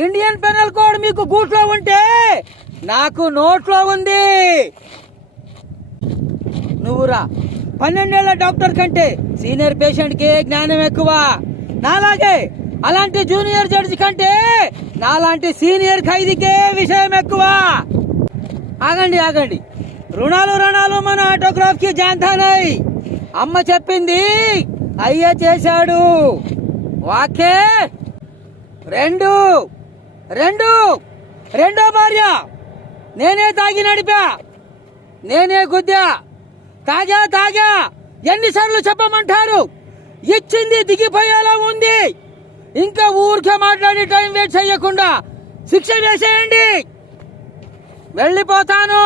Indian penal code మీకు గూట్లో ఉంటే నాకు నోట్లో ఉంది. నువ్వురా 12 ఏళ్ల డాక్టర్ కంటే సీనియర్ పేషెంట్ కి జ్ఞానం ఎక్కువ. నాలాగే అలాంటి జూనియర్ జడ్జి కంటే నాలాంటి సీనియర్ ఖైదీకే విషయం ఎక్కువ. ఆగండి ఆగండి, రుణాలు రుణాలు మన ఆటోగ్రాఫ్ కి జాంతానై. అమ్మ చెప్పింది అయ్య చేశాడు. వాకే రెండు రెండో భార్య నేనే తాగి నడిపా, నేనే గుద్దా. తాగా ఎన్నిసార్లు చెప్పమంటారు? ఇచ్చింది దిగిపోయేలా ఉంది. ఇంకా ఊరికే మాట్లాడి టైం వేస్ట్ చేయకుండా శిక్ష వేసేయండి. వెళ్ళిపోతాను.